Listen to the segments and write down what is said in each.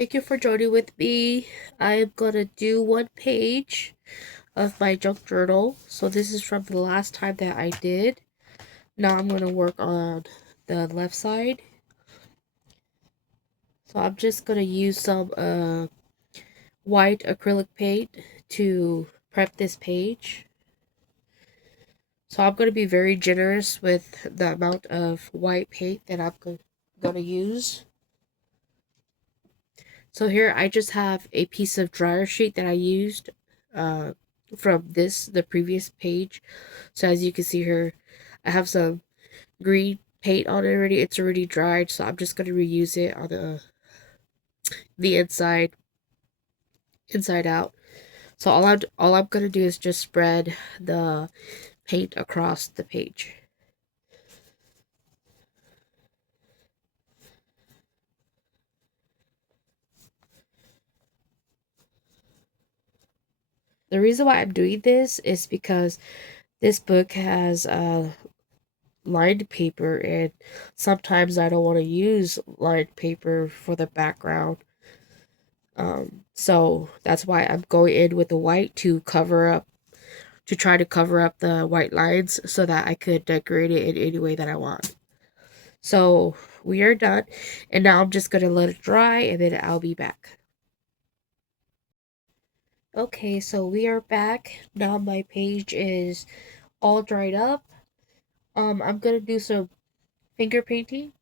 Thank you for joining with me. I'm gonna do one page of my junk journal. So this is from the last time that I did. Now I'm gonna work on the left side. So I'm just gonna use some white acrylic paint to prep this page. So I'm gonna be very generous with the amount of white paint that I'm gonna use. So here I just have a piece of dryer sheet that I used uh, from the previous page. So as you can see here, I have some green paint on it already. It's already dried, so I'm just gonna reuse it on the inside out. So all I'm gonna do is just spread the paint across the page. The reason why I'm doing this is because this book has lined paper, and sometimes I don't want to use lined paper for the background. So that's why I'm going in with the white to try to cover up the white lines so that I could decorate it in any way that I want. So we are done, and now I'm just gonna let it dry, and then I'll be back. Okay, so we are back. Now my page is all dried up. I'm gonna do some finger painting.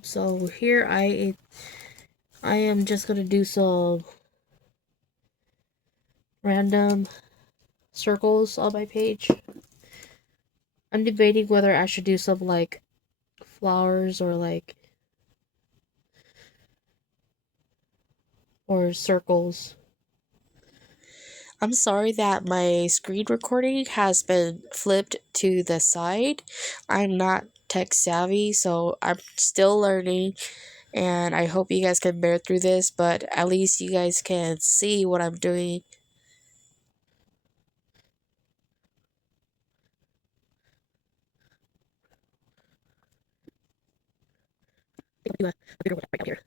So here I am just gonna do some random circles on my page. I'm debating whether I should do some like flowers or circles. I'm sorry that my screen recording has been flipped to the side. I'm not tech savvy, so I'm still learning, and I hope you guys can bear through this, but at least you guys can see what I'm doing. Do a bigger one right up here.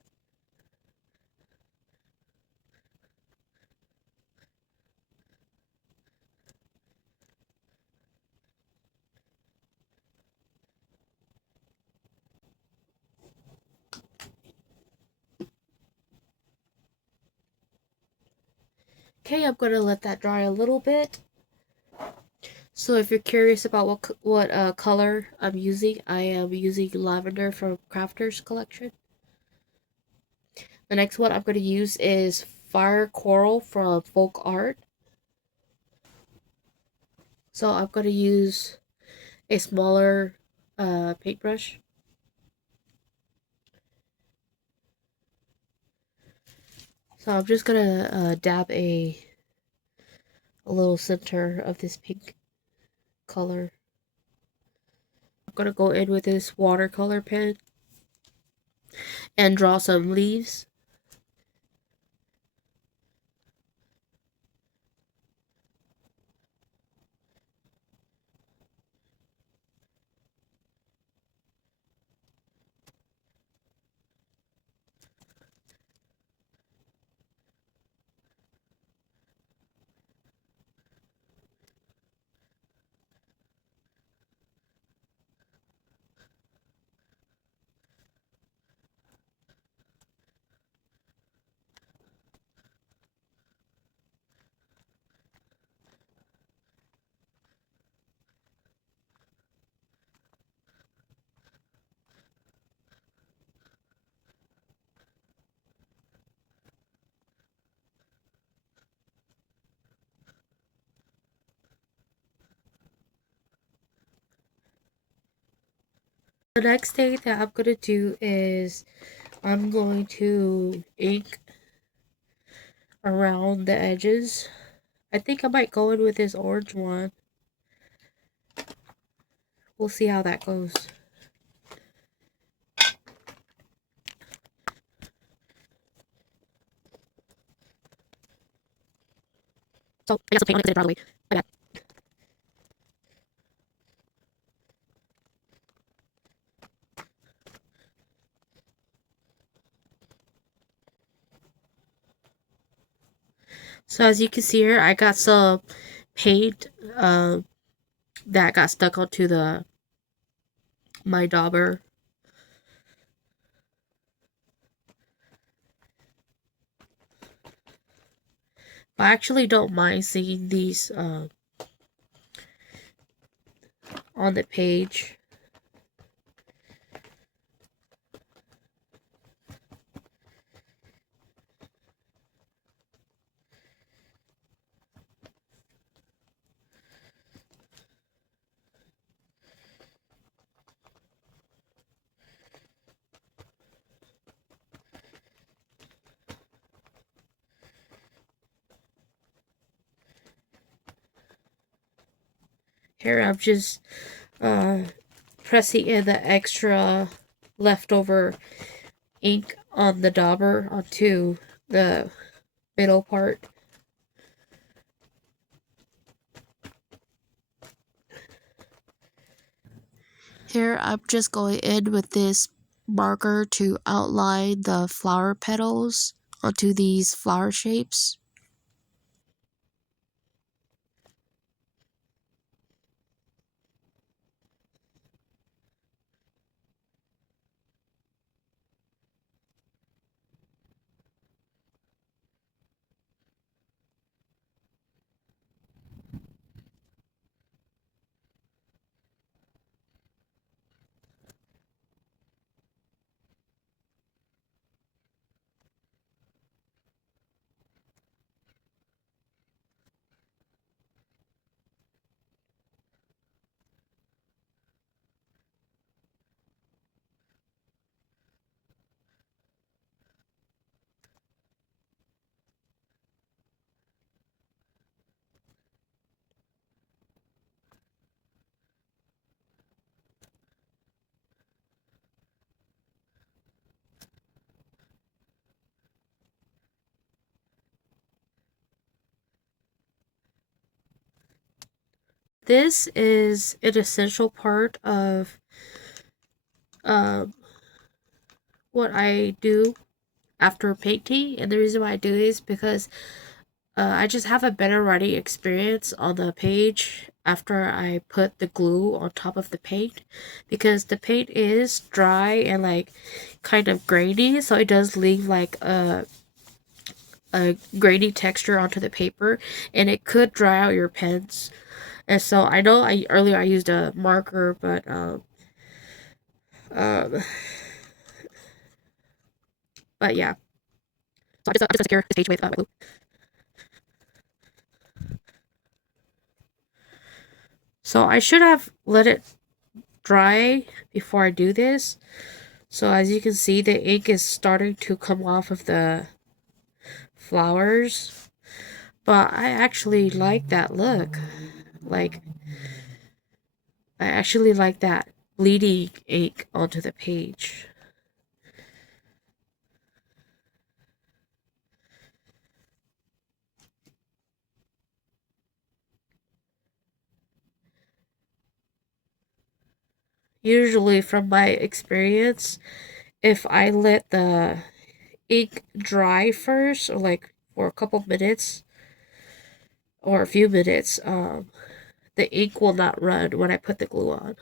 Okay, I'm gonna let that dry a little bit. So if you're curious about what color I'm using, I am using lavender from Crafters Collection. The next one I'm gonna use is Fire Coral from Folk Art. So I'm gonna use a smaller paintbrush. So I'm just gonna dab a little center of this pink color. I'm gonna go in with this watercolor pen and draw some leaves. The next thing that I'm gonna do is I'm going to ink around the edges. I think I might go in with this orange one. We'll see how that goes. So I got some paint on it because I didn't draw the way. My bad. So as you can see here, I got some paint that got stuck onto the my dauber. I actually don't mind seeing these on the page. Here I'm just pressing in the extra leftover ink on the dauber onto the middle part. Here I'm just going in with this marker to outline the flower petals onto these flower shapes. This is an essential part of what I do after painting, and the reason why I do is because I just have a better writing experience on the page after I put the glue on top of the paint, because the paint is dry and like kind of grainy, so it does leave like a grainy texture onto the paper, and it could dry out your pens. And so I know earlier I used a marker, but um yeah. So I'm just gonna secure this page with my glue. So I should have let it dry before I do this. So as you can see, the ink is starting to come off of the flowers. But I actually like that look. Like, I actually like that bleeding ink onto the page. Usually, from my experience, if I let the ink dry first, or like for a couple minutes or a few minutes, the ink will not run when I put the glue on.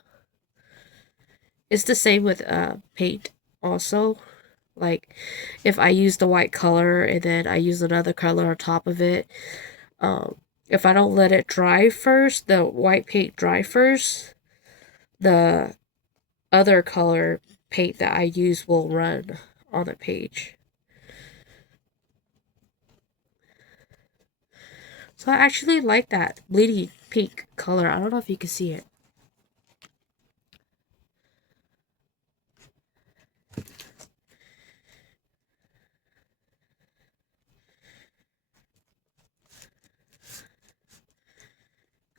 It's the same with paint also. Like if I use the white color and then I use another color on top of it, if I don't let it dry first, the white paint dry first, the other color paint that I use will run on the page. So I actually like that bleedy pink color. I don't know if you can see it.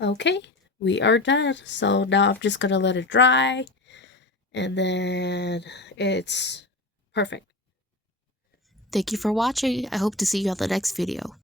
Okay, we are done. So now I'm just gonna let it dry, and then it's perfect. Thank you for watching. I hope to see you on the next video.